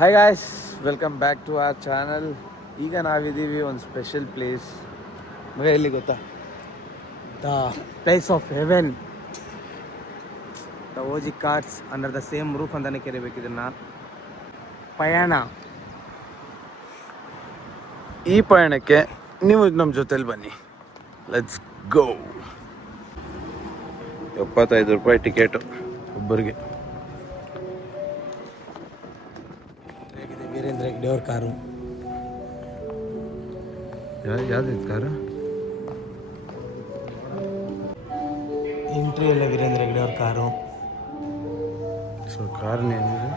Hi guys, welcome back to our channel. ಈಗ ನಾವಿದ್ದೀವಿ ಒಂದು ಸ್ಪೆಷಲ್ ಪ್ಲೇಸ್. ಮಗ ಎಲ್ಲಿ ಗೊತ್ತಾ? The place of heaven, the OG cars under the same roof ಅಂತಾನೆ ಕರಿಬೇಕು ಇದನ್ನ. ಪಯಣ. ಈ ಪಯಣಕ್ಕೆ ನೀವು ನಮ್ಮ ಜೊತೆಲಿ ಬನ್ನಿ. Let's go. 75 ರೂಪಾಯಿ ಟಿಕೆಟು ಒಬ್ಬರಿಗೆ. ವೀರೇಂದ್ರ ಹೆಗ್ಡೆ ಅವ್ರ ಕಾರು. ಯಾವ್ದಿತ್ತು ಕಾರು? ಎಂಟ್ರಿ ಎಲ್ಲ ವೀರೇಂದ್ರ ಹೆಗ್ಡೆ ಅವ್ರ ಕಾರು. ಸೊ ಕಾರ್ ಏನಿದೆ?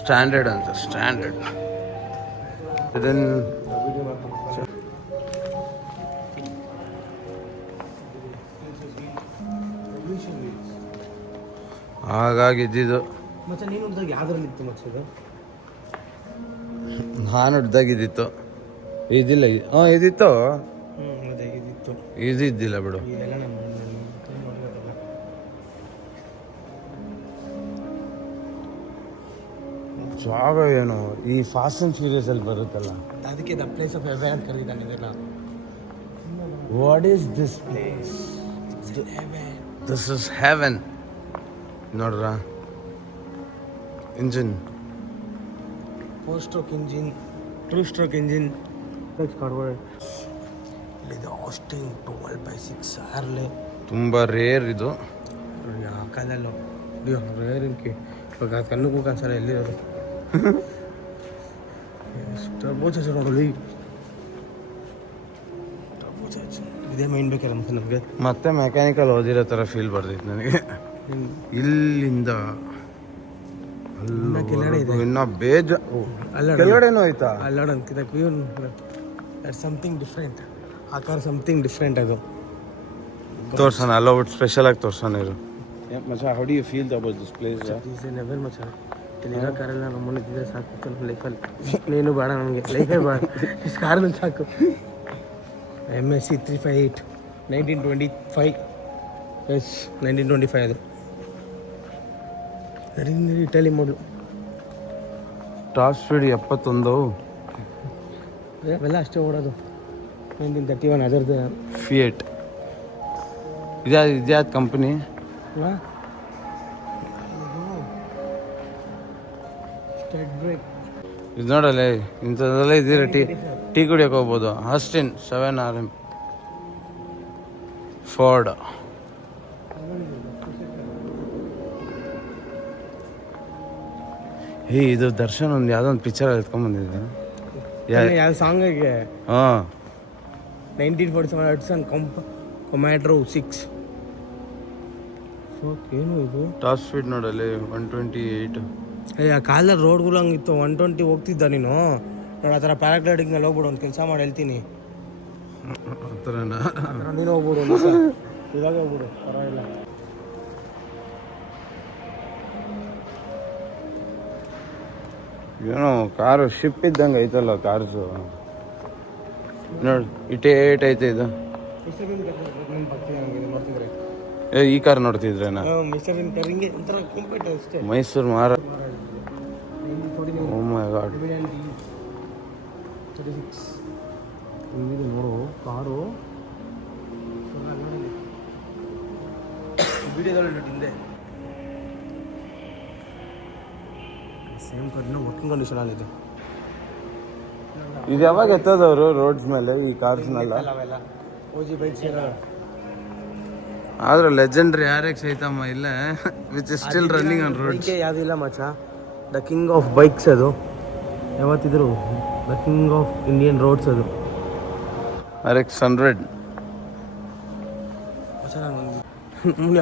ಸ್ಟ್ಯಾಂಡರ್ಡ್ ಅಂತ, ಸ್ಟ್ಯಾಂಡರ್ಡ್. ಇದನ್ನು ಹಾಗಾಗಿ ಇದ್ದಿದ್ದು. ಮಚ್ಚ ನೀನು ಹುಡ್ದಾಗ ಯಾವ್ದ್ರಲ್ಲಿತ್ತು ಮಚ್ಚ ಇದು? ನಾನು ಹುಡ್ದಾಗಿದ್ದಿತ್ತು. ಇದಿಲ್ಲ. ಇದಿತ್ತು. ಅದೇ ಇದಿತ್ತು. ಇದಿದ್ದಿಲ್ಲ ಬಿಡು. ಇದೆಲ್ಲ ನಾನು ಜಾಗ ಏನು ಈ ಫಾಸ್ಟ್ ಅಂಡ್ ಫ್ಯೂರಿಯಸ್ ಅಲ್ಲಿ ಬರುತ್ತಲ್ಲ, ಅದಕ್ಕೆ ದ ಪ್ಲೇಸ್ ಆಫ್ ಹೆವೆನ್ ಅಂತ ಕರೀತಾನೆ ಇದನ್ನ. What is this place? This is heaven. ನೋಡ್ರ engine, 4 stroke engine, 2 stroke engine. ಇಲ್ಲಿದೆ ಆಸ್ಟಿನ್ 12/6 ಹಾರ್ಲೆ. ತುಂಬ ರೇರ್ ಇದು. ಆ ಕಾಲಲ್ಲೂ ರೇರ್ ಇನ್ಕೆ ಇವಾಗ ಕಣ್ಣಿಗೂ ಕಾಣಿಸಲ್ಲ ಎಲ್ಲಿರೋದು. ಟರ್ಬೋ ಚಾರ್ಜರ್ ನೋಡಲಿ, ಟರ್ಬೋ ಚಾರ್ಜರ್ ಇದೇ ಮೈನ್ ಬೇಕಲ್ಲ ಮತ್ತೆ ನಮಗೆ. ಮತ್ತೆ ಮೆಕ್ಯಾನಿಕಲ್ ಓದಿರೋ ಥರ ಫೀಲ್ ಬರ್ತಿತ್ತು ನನಗೆ. ಇಲ್ಲಿಂದ ಇನ್ನ ಬೇಜ ಕೆಳಗಡೆನೂ ಆಯ್ತಾ? ಅಲ್ಲಾಡೋದು ಪ್ಯೂನ್ ಸಮಥಿಂಗ್ ಡಿಫ್ರೆಂಟ್. ಆ ಕಾರ್ ಸಮಥಿಂಗ್ ಡಿಫ್ರೆಂಟ್ ಅದು. ತೋರ್ಸೋಣ, ಅಲ್ಲೋಗ್ಬಿಟ್ಟು ಸ್ಪೆಷಲ್ ಆಗಿ ತೋರ್ಸೋಣ ಇರು. ಮಚ್ಚ, how do you feel about this place? Is never ಮಚ್ಚ. ಇಲ್ಲಿರೋ ಕಾರೆಲ್ಲ ನಮ್ಮನ್ನ ಇದ್ದಿದ್ರೆ ಸಾಕು ನಮ್ಮ ಲೈಫಲ್ಲಿ. ನೀನು ಬೇಡ ನನಗೆ, ಲೈಫೇ ಬೇಡ, ಇಷ್ಟು ಕಾರಲ್ಲಿ ಸಾಕು. MSC 358 1925. ಎಸ್ 1925 ಅದು. ಇಟಲಿ ಮಾಡಲು. Top speed 71. ಅವೆಲ್ಲ ಅಷ್ಟೇ ಓಡೋದು. 1931 ಅದರದ್ದು. ಫಿಯೇಟ್ ಇದ್ಯಾವ್ದು ಕಂಪ್ನಿ? ಹಾಂ, ಸ್ಟೆಡ್ ಬ್ರೇಕ್ ಇದು ನೋಡಲ್ಲ, ಇಂಥದ್ದೆಲ್ಲ ಇದ್ದೀರ. ಟೀ ಕುಡಿಯೋಕೆ ಹೋಗ್ಬೋದು. Austin 7RM Ford. ಇದು ದರ್ಶನ್ ಒಂದು ಯಾವುದೋ ಒಂದು ಪಿಕ್ಚರ್ ಎತ್ಕೊಂಡ್ಬಂದಿದ್ದೆ. ಯಾವ ಸಾಂಗಿಗೆ? ಹಾಂ, 1947 ಹಡ್ಸನ್ ಕೊಮ್ಯಾಡ್ರೋ 6. ಏನು ಇದು? ಟಾಪ್ ಸ್ಪೀಡ್ ನೋಡಲ್ಲಿ 128. ಆ ಕಾಲದಲ್ಲಿ ರೋಡ್ಗಳು ಹಂಗಿತ್ತು. 120 ಹೋಗ್ತಿದ್ದ ನೀನು ನೋಡಿ. ಆ ಥರ ಪ್ಯಾರಾಗ್ಲೈಡಿಂಗಲ್ಲಿ ಹೋಗ್ಬಿಡು. ಒಂದು ಕೆಲಸ ಮಾಡಿ ಹೇಳ್ತೀನಿ, ಆ ಥರನಾ? ನೀನು ಹೋಗ್ಬಿಡು, ಇವಾಗ ಹೋಗ್ಬಿಡು, ಪರವಾಗಿಲ್ಲ. ಏನೋ ಕಾರು ಶಿಪ್ ಇದ್ದಂಗೆ ಐತಲ್ಲ ಕಾರ್ಸು. ನೋಡಿ ಇಟೇಟ್ ಐತೆ ಇದು. ಈ ಕಾರ್ ನೋಡ್ತಿದ್ರೇನಾ? ಮೈಸೂರು ಮಾರ. ಓ ಮೈ ಗಾಡ್. ನೋಡು ಕಾರು ವಿಡಿಯೋದಲ್ಲಿ ಹಿಂದೆ ಸೇಮ್ ಕಡಿನ ವರ್ಕಿಂಗ್ ಕಂಡೀಷನಲ್ಲಿದೆ. ಇದು ಯಾವಾಗ ಎತ್ತದವರು ರೋಡ್ಸ್ ಮೇಲೆ ಈ ಕಾರ್ಸ್ನೆಲ್ಲ? ಓಜಿ ಬೈಕ್ಸ್ ಆದ್ರೆ ಲೆಜೆಂಡ್ರಿ RX ಐತಮ್ಮ ಇಲ್ಲ, which is still running on roads. ಯಾವುದಿಲ್ಲ ಮಚ್ಚ, ದ ಕಿಂಗ್ ಆಫ್ ಬೈಕ್ಸ್ ಅದು. ಯಾವತ್ತಿದ್ರು the king of Indian roads ಅದು. RX 100.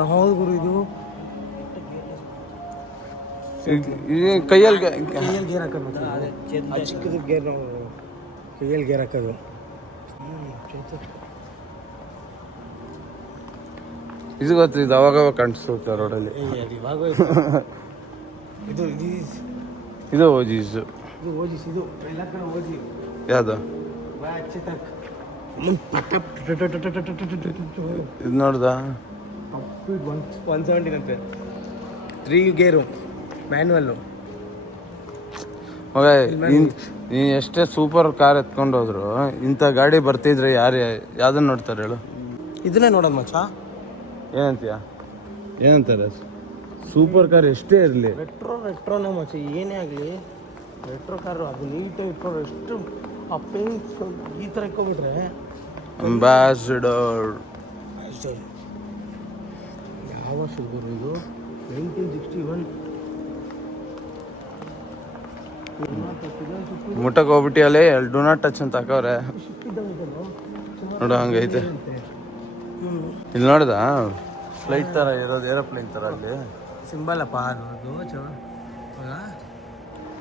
ಯಾವ್ದು ಗುರು ಇದು? ಕೈಯಲ್ಲಿ ಗೇರ್ ಹಾಕೋದು. ಚಿಕ್ಕದು ಗೇರ್, ಕೈಯಲ್ಲಿ ಗೇರ್ ಹಾಕೋದು. ಇದು ಗೊತ್ತು, ಇದು ಅವಾಗ ಕಾಣಿಸುತ್ತೆ ರೋಡಲ್ಲಿ. ಇದು ಓಜಿಸ್. ಇದು ಎಲ್ಲ ಕಡೆ ಓಜಿ. ಯಾವುದು ಇದು ನೋಡ್ದ? 170 ಅಂತೆ. 3 ಗೇರು. ಮ್ಯಾನ್ಯಲ್ಲು. ಮಗ ನೀನು ಎಷ್ಟೇ ಸೂಪರ್ ಕಾರ್ ಎತ್ಕೊಂಡು ಹೋದ್ರು ಇಂಥ ಗಾಡಿ ಬರ್ತಿದ್ರೆ ಯಾವ್ದನ್ನ ನೋಡ್ತಾರೆ ಹೇಳು? ಇದನ್ನೇ ನೋಡೋದು ಮಚ್ಚ. ಏನಂತಾರೆ ಸೂಪರ್ ಕಾರ್ ಎಷ್ಟೇ ಇರಲಿ, ರೆಟ್ರೋನ ಮಚ್ಚ, ಏನೇ ಆಗಲಿ ರೆಟ್ರೋ ಕಾರು ಅದು ನೀಟಾಗಿ ಇಟ್ಕೊಂಡು ಎಷ್ಟು ಆ ಪೇಂಟ್ಸ್ ಈ ಥರ ಇಟ್ಕೊಂಡ್ಬಿಟ್ರೆ ಅಂಬಾಸಿಡರ್. ಯಾವ ವರ್ಷ ಇದು? 1961. ಮುಟ್ಟಕ್ಕೆ ಹೋಗ್ಬಿಟ್ಟು ಅಲ್ಲಿ ಡು ನಾಟ್ ಟಚ್ ಅಂತ ಹಾಕವ್ರೆ ನೋಡು, ಹಂಗೈತೆ. ಇಲ್ಲಿ ನೋಡ್ದ ಫ್ಲೈಟ್ ಥರ ಇರೋದು, ಏರೋಪ್ಲೇನ್ ಥರ ಅಲ್ಲಿ ಸಿಂಬಲ್ ಅಪ್ಪ ಅದು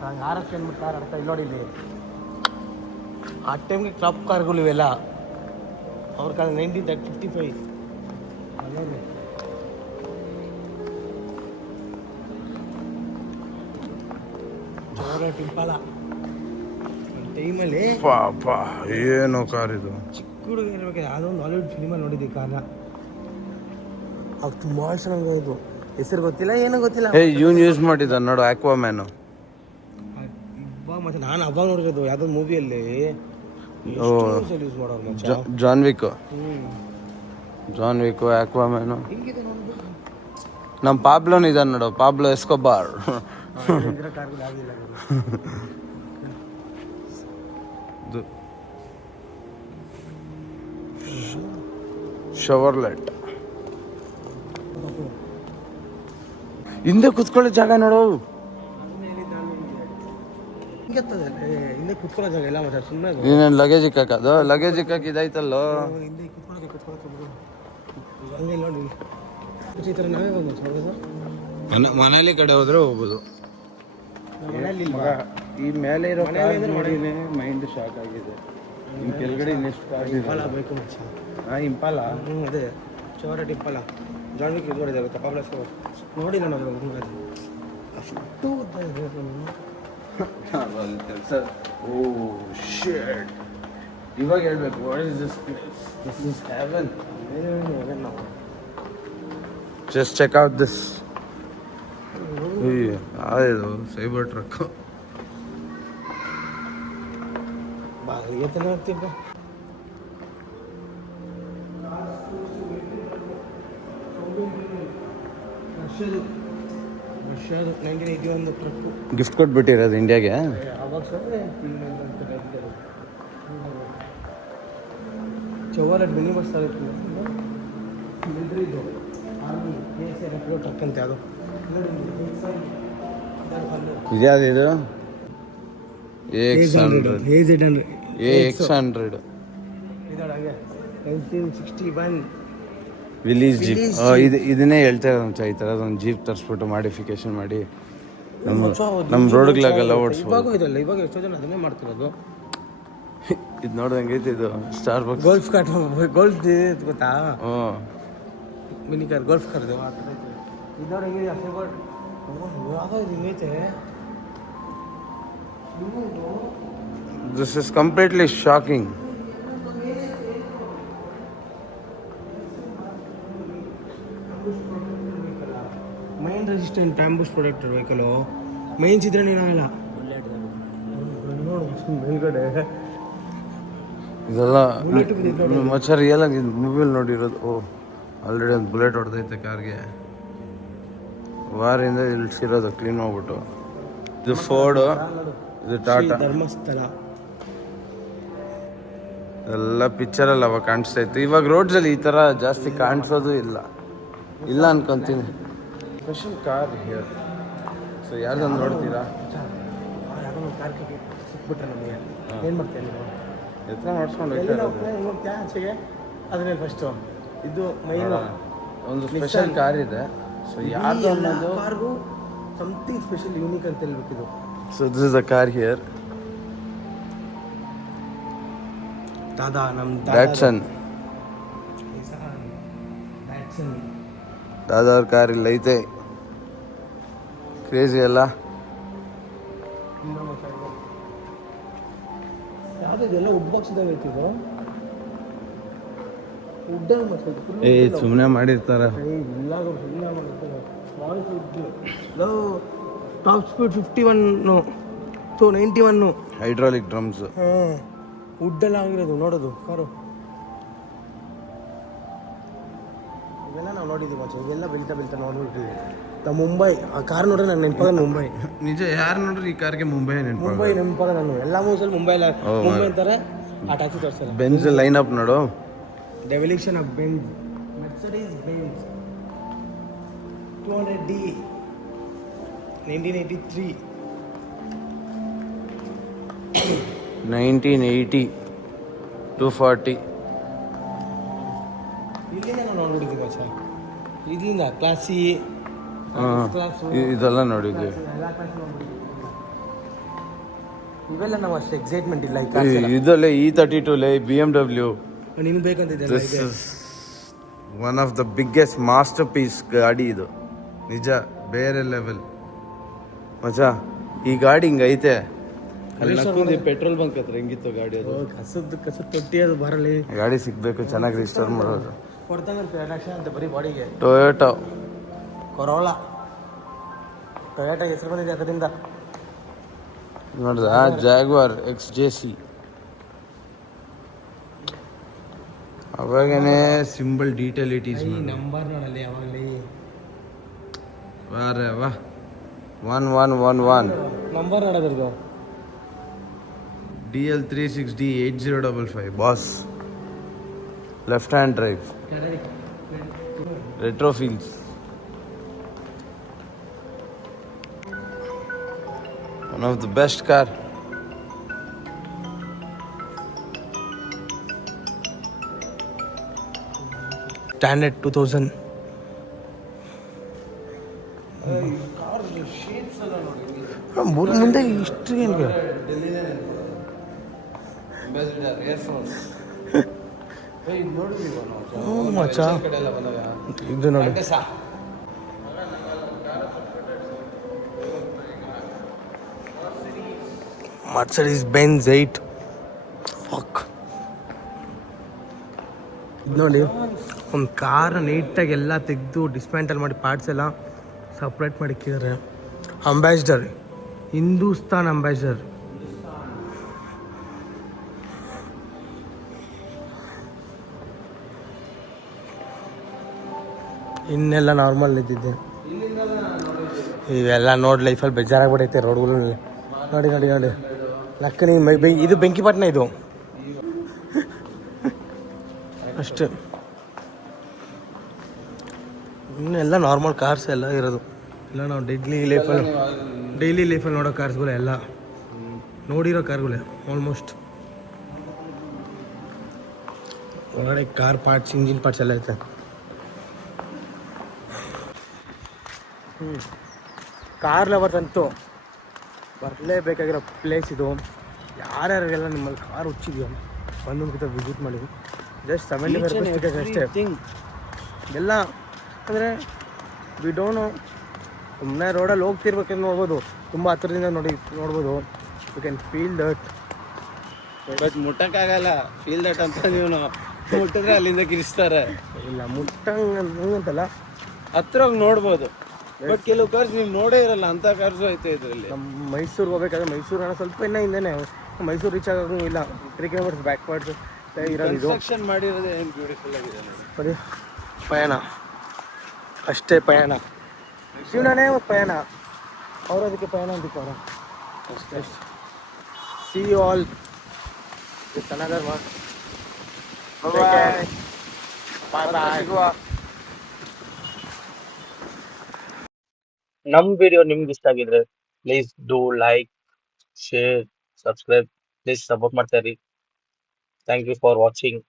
ಹಂಗೆ ಆರಕ್ಕೆ ಅಂದ್ಬಿಟ್ಟು ಕಾರ್ ಆಡ್ತಾ ಇಲ್ಲಿ ನೋಡಿ. ಇಲ್ಲಿ ಆ ಟೈಮ್ಗೆ ಕ್ಲಬ್ ಕಾರ್ಗಳು ಇವೆಲ್ಲ ಅವ್ರ ಕಾಲ 1955. ಟಿಂಪಾಲ ಟೈಮಲ್ಲಿ ಪಾಪ ಏನು ಕಾರ್ ಇದು. ಚಿಕ್ಕ ಹುಡುಗ ಇರ್ಬೇಕು, ಯಾವುದೋ ಒಂದು ಹಾಲಿವುಡ್ ಫಿಲ್ಮಲ್ಲಿ ನೋಡಿದ್ದೆ ಕಾರ್ನ. ಅದು ತುಂಬ ಚೆನ್ನಾಗಿದ್ದು, ಹೆಸರು ಗೊತ್ತಿಲ್ಲ, ಏನೂ ಗೊತ್ತಿಲ್ಲ. ಇವನು ಯೂಸ್ ಮಾಡಿದ ನೋಡು ಆಕ್ವಾಮ್ಯಾನು. ಇವಾಗ ಮತ್ತೆ ನಾನು ಅವಾಗ ನೋಡಿರೋದು ಯಾವುದೋ ಮೂವಿಯಲ್ಲಿ ಯೂಸ್ ಮಾಡೋರು. John Wick Aquaman. ನಮ್ಮ ಪಾಬ್ಲೋನ್ ಇದಾನೆ ನೋಡು, ಪಾಬ್ಲೋ ಎಸ್ಕೋಬಾರ್. ಶವರ್ಲೆಟ್ ಹಿಂದೆ ಕುತ್ಕೊಳ್ಳೋ ಜಾಗ ನೋಡು. ಹಿಂದೆ ಕುತ್ಕೊಳ್ಳೋ ಜಾಗ ಇಲ್ಲ ಮತ್ತೆ ಸುಮ್ಮನೆ. ನೀನೇನು ಲಗೇಜ್ ಇಕ್ಕಾಕದು? ಲಗೇಜ್ ಇಕ್ಕಾಕ ಇದಾಯ್ತಲ್ಲೋ. ಹಿಂದೆ ಕುತ್ಕೊಳ್ಳೋಕೆ ಹಂಗೆ ನೋಡಿ ಈ ಥರ ನಾವೇ ಬಂದು ಮನೇಲಿ ಕಡೆ ಹೋದ್ರೆ ಹೋಗ್ಬೋದು. ಈ ಮೇಲೆ ಇರೋ ನೋಡಿನೇ ಮೈಂಡ್ ಶಾಕ್ ಆಗಿದೆ. ಇನ್ನು ಕೆಳಗಡೆ ಇನ್ನೆಷ್ಟು ಇಂಪಾಲ ಬೇಕು ಮಚ್ಚ. ಇಂಪಾಲ ಅದೇ ಚೋರಟ್ ಇಂಪಾಲ ಜಾನ್ ವಿಕ್ ಇದು ನೋಡಿದೆ ಗೊತ್ತಾ? ಪಾಬ್ಲೋ ನೋಡಿಲ್ಲ ನಾವು ಅಷ್ಟು ಉದ್ದ ಇದೆ. ಇವಾಗ ಹೇಳ್ಬೇಕು, what is this place? This is heaven. Just check out this. ಯಾವ್ದು ಸೈಬರ್ ಟ್ರಕ್? ಬಾಗಿಲಿಗೆ ಹೋಗ್ತೀವಿ. ರಷ್ಯಾದು 1981 ಟ್ರಕ್ಕು ಗಿಫ್ಟ್ ಕೊಟ್ಬಿಟ್ಟಿರೋದು ಇಂಡಿಯಾಗೆ. ಅವಾಗ ಚೌವಾಲೆಟ್ ಮಿನಿ ಬಸ್ ಆಗಿತ್ತು, ಮಿಲ್ಟ್ರಿದು ಆರ್ಮಿ ಟ್ರಕ್ ಅಂತ ಅದು. ಇದ್ಯಾವುದು ಇದು? AX100. AX100 1961 ವಿಲೀಸ್ jeep. ಇದನ್ನೇ ಹೇಳ್ತಾ ಇರೋದು, ಈ ಥರದ ಒಂದು ಜೀಪ್ ತರಿಸ್ಬಿಟ್ಟು ಮಾಡಿಫಿಕೇಶನ್ ಮಾಡಿ ನಮ್ಮ ರೋಡ್ಗಳಾಗೆಲ್ಲ ಓಡಿಸ್ಬೋದು. ಇವಾಗ ಎಷ್ಟೋ ಜನ ಅದನ್ನೇ ಮಾಡ್ತಿರೋದು. ಇದು ನೋಡ್ದಂಗೆ ಐತೆ, ಇದು star box golf cart. Golf ಗೊತ್ತಾ? ಮಿನಿ ಕಾರ್, ಗೋಲ್ಫ್ ಕಾರ್ದು ಇದವ್ರು ಹೆಂಗಿದೆ ಅಷ್ಟೇ. ಯಾವುದೋ ಇದು ಹಿಂಗೈತೆ. This is completely shocking. Mine resistant ambush protector vehicle. Mines ಇದ್ರೆ ಏನಾಗಲ್ಲ. ಮೇಲ್ಗಡೆ ಇದೆಲ್ಲ ಮಚ್ಚ ರಿಯಲ್ ಆಗಿ ಮೂವಿಯಲ್ಲಿ ನೋಡಿರೋದು. ಆಲ್ರೆಡಿ ಒಂದು ಬುಲೆಟ್ ಹೊಡೆದೈತೆ ಕಾರ್ಗೆ. ವಾರಿಂದ ಇಳಿಸಿರೋದು ಕ್ಲೀನ್ ಮಾಡ್ಬಿಟ್ಟು. ಇದು ಫೋರ್ಡು, ಇದು ಟಾಟಾ. ಧರ್ಮಸ್ಥಳ ಎಲ್ಲ ಪಿಕ್ಚರಲ್ಲಿ ಅವಾಗ ಕಾಣಿಸ್ತಾ ಇತ್ತು. ಇವಾಗ ರೋಡ್ಸಲ್ಲಿ ಈ ಥರ ಜಾಸ್ತಿ ಕಾಣಿಸೋದು ಇಲ್ಲ ಅನ್ಕೊಂತೀನಿ. Special car here. ಸೊ ಯಾರ್ದೊಂದು ನೋಡ್ತೀರಾ? ಯಾವುದೋ ಒಂದು ಕಾರ್ ಸಿಕ್ಬಿಟ್ರೆ ನಮಗೆ ಏನು ಮಾಡ್ತೀಯ ನೀವು? ಎತ್ತರ ನೋಡ್ಸ್ಕೊಂಡು ಹೋಗ್ತೀಯಾ ಆಚೆಗೆ? ಅದ್ರಲ್ಲಿ ಫಸ್ಟು ಇದು ಮೈನ್ ಒಂದು ಸ್ಪೆಷಲ್ ಕಾರ್ ಇದೆ. ಸೊ ಯಾರ್ದು ಅನ್ನೋದು ಕಾರ್ಗೂ ಸಮಥಿಂಗ್ ಸ್ಪೆಷಲ್ ಯೂನಿಕ್ ಅಂತ ಹೇಳ್ಬೇಕಿದು. So this is the car here. ದಾದಾ ನಮ್ಮ ಡ್ಯಾಟ್ಸನ್. ದಾದಾವ್ರ ಕಾರ್ ಇಲ್ಲ ಐತೆ. ಕ್ರೇಜಿ ಅಲ್ಲ? ಯಾವುದು ಇದೆಲ್ಲ ವುಡ್ ಬಾಕ್ಸ್ ಇದಾವೆ ಇದು. ವುಡ್ಡಲ್ಲಿ ಮತ್ತೆ ಸುಮ್ಮನೆ ಮಾಡಿರ್ತಾರ. ಇಲ್ಲ ಸುಮ್ಮನೆ ಮಾಡಿರ್ತಾರೆ. Small wood top speed 51 91. Hydraulic drums. ಹಾಂ, ವುಡ್ಡೆಲ್ಲ ಆಗಿರೋದು ನೋಡೋದು ಕಾರು. ಇವೆಲ್ಲ ನಾವು ನೋಡಿದ್ದೀವಿ ಮಚ್ಚ, ಇವೆಲ್ಲ ಬೆಳ್ತಾ ನೋಡಿಬಿಟ್ಟಿದ್ದೀವಿ. ನಾವು ಮುಂಬೈ ಆ ಕಾರ್ ನೋಡ್ರೆ ನಾನು ನೆನಪಾಗ ಮುಂಬೈ. ನಿಜ, ಯಾರು ನೋಡ್ರಿ ಈ ಕಾರ್ಗೆ ಮುಂಬೈ ನೆನಪಾಗ ನಾನು ಎಲ್ಲ ಮೂಸಲ್ಲಿ ಮುಂಬೈ ಅಂತಾರೆ. ಆ ಟ್ಯಾಕ್ಸಿ ತೋರಿಸಲ್ಲ. ಬೆಂಜ್ ಲೈನ್ ಅಪ್ ನೋಡು. Evolution of Benz, Mercedes Benz 200D 1983. 1980 240. ಇಲ್ಲಿಂದ ನಾವು ನೋಡ್ಬಿಟ್ಟಿದ್ದೀವಿ ಮಚ್ಚ, ಇಲ್ಲಿಂದ ಕ್ಲಾಸಿ ಇದೆಲ್ಲ ನೋಡಿದ್ವಿ. ಎಲ್ಲ ಕ್ಲಾಸ್ ನೋಡ್ಬಿಟ್ಟಿದ್ದೀವಿ. ಇವೆಲ್ಲ ನಾವು ಅಷ್ಟು ಎಕ್ಸೈಟ್ಮೆಂಟ್ ಇಲ್ಲ ಈ ಕಾರ್ಸ್ ಎಲ್ಲ. ಇದಲ್ಲೇ E32 BMW. ನಿನ್ಗೆ ಬೇಕಂತಿದ್ದೆ this is one of the biggest masterpiece ಗಾಡಿ ಇದು. ನಿಜ, ಬೇರೆ ಲೆವೆಲ್ ಮಚ್ಚ. ಈ ಗಾಡಿ ಹಿಂಗೈತೆ, ಪೆಟ್ರೋಲ್ ಬಂಕ್ ಹತ್ರ ಹೆಂಗಿತ್ತು ಗಾಡಿ ಅದು. ಕಸದ ತೊಟ್ಟಿ ಅದು ಬರಲಿ. ಗಾಡಿ ಸಿಗ್ಬೇಕು, ಚೆನ್ನಾಗಿ ರಿಸ್ಟೋರ್ ಮಾಡೋದು. ಕೊಡ್ತಾಗಂತ 2 ಲಕ್ಷ ಅಂತ ಬರೀ ಬಾಡಿಗೆ. ಟೊಯೋಟಾ ಕೊರೋಲಾ, ಟೊಯೋಟಾ ಹೆಸರು ಬಂದಿದೆ ಅದರಿಂದ. ನೋಡ್ದ, ಜಾಗ್ವಾರ್ XJC ಅವಾಗೇನೆ ಸಿಂಬಲ್ ಡೀಟೇಲಿಟೀಸ್. ನಂಬರ್ ನೋಡಲ್ಲಿ ಯಾವಾಗಲಿ ವಾರೆ ವಾ 1111 ನಂಬರ್ ನೋಡೋದ್ರದ್ದು. DL360 8055 boss. Left hand drive, retro feels. One of the best car. Standard 2000. ಮುಂದೆ ಇಷ್ಟು ಏನು ಮಚ್ಚ, ಇದು ನೋಡಿ. Mercedes Benz 8. ಫಕ್, ಇದು ನೋಡಿ, ಒಂದು ಕಾರ್ ನೀಟಾಗಿ ಎಲ್ಲ ತೆಗೆದು ಡಿಸ್ಮ್ಯಾಂಟಲ್ ಮಾಡಿ ಪಾರ್ಟ್ಸ್ ಎಲ್ಲ ಸಪ್ರೇಟ್ ಮಾಡಿ ಇಕ್ಕಿದ್ದಾರೆ. Ambassador, Hindustan ambassador. ಇನ್ನೆಲ್ಲ ನಾರ್ಮಲ್ ಇದ್ದಿದ್ದೆ. ಇವೆಲ್ಲ ನೋಡಿ ಲೈಫಲ್ಲಿ ಬೇಜಾರಾಗ್ಬಿಡೈತೆ ರೋಡ್ಗಳಲ್ಲಿ. ನೋಡಿ ಲಕ್ಕನಿ ಇದು ಬೆಂಕಿಪಟ್ಟಣ ಇದು ಅಷ್ಟೇ. ಇನ್ನೆಲ್ಲ ನಾರ್ಮಲ್ ಕಾರ್ಸ್ ಎಲ್ಲ ಇರೋದು. ಇಲ್ಲ ನಾವು ಡೈಲಿ ಲೈಫಲ್ಲಿ ನೋಡೋ ಕಾರ್ಸ್ಗಳು ಎಲ್ಲ ನೋಡಿರೋ ಕಾರ್ಗಳೇ ಆಲ್ಮೋಸ್ಟ್. ಒಳಗಡೆ ಕಾರ್ ಪಾರ್ಟ್ಸ್, ಇಂಜಿನ್ ಪಾರ್ಟ್ಸ್ ಎಲ್ಲ ಐತೆ. ಕಾರ್ ಲವರ್ಸ್ ಅಂತೂ ಬರಲೇಬೇಕಾಗಿರೋ ಪ್ಲೇಸ್ ಇದು. ಯಾರ್ಯಾರಿಗೆಲ್ಲ ನಿಮ್ಮಲ್ಲಿ ಕಾರ್ ಹುಚ್ಚಿದೆಯೋ ಬಂದು ವಿಸಿಟ್ ಮಾಡಿ. ಜಸ್ಟ್ 75 ಟಿಕೆಟ್ ಅಷ್ಟೇ ಎಲ್ಲ. ಅಂದರೆ ವಿ ಡೋಂಟ್ ನೋ, ಸುಮ್ಮನೆ ರೋಡಲ್ಲಿ ಹೋಗ್ತಿರ್ಬೇಕಂತ ನೋಡ್ಬೋದು, ತುಂಬ ಹತ್ರದಿಂದ ನೋಡ್ಬೋದು. You can feel that. But ಮುಟ್ಟಕ್ಕಾಗಲ್ಲ, ಫೀಲ್ ದಟ್ ಅಂತ ನೀವು ಮುಟ್ಟಿದ್ರೆ ಅಲ್ಲಿಂದ ಕಿರಿಸ್ತಾರೆ. ಇಲ್ಲ ಮುಟ್ಟಂಗಂತಲ್ಲ, ಹತ್ರ ಹೋಗಿ ನೋಡ್ಬೋದು. ಬಟ್ ಕೆಲವು ಕಾರ್ಸ್ ನೀವು ನೋಡೇ ಇರಲ್ಲ, ಅಂತ ಕಾರ್ಸು ಐತೆ ಇದರಲ್ಲಿ. ನಮ್ಮ ಮೈಸೂರಿಗೆ ಹೋಗ್ಬೇಕಾದ್ರೆ, ಮೈಸೂರು ಅನ್ನೋ ಸ್ವಲ್ಪ ಇನ್ನೂ ಹಿಂದೆನೇ, ಮೈಸೂರು ರೀಚ್ ಆಗೋಂಗಿಲ್ಲ ಇಲ್ಲ. 3 ಕಿಲೋಮೀಟರ್ಸ್ ಬ್ಯಾಕ್ವರ್ಡ್ಸ್ ಇರೋದು. ಕನ್ಸ್ಟ್ರಕ್ಷನ್ ಮಾಡಿರೋದೇ ಏನು ಬ್ಯೂಟಿಫುಲ್ ಆಗಿದೆ ನೋಡಿ. ಪಯಣ ಅಷ್ಟೇ, ಪಯಣ ಜೀವನನೇ ಒಂದು ಪಯಣ. ಅವರು ಅದಕ್ಕೆ ಪಯಣ ಅಂತಿದ್ದಾರೆ ಅಷ್ಟೇ. See you all with another one. Bye. ನಮ್ಮ ವಿಡಿಯೋ ನಿಮ್ಗೆ ಇಷ್ಟ ಆಗಿದ್ರೆ please do like, share, subscribe. Please support ಮಾಡ್ತಾ ಇರಿ. Thank you for watching.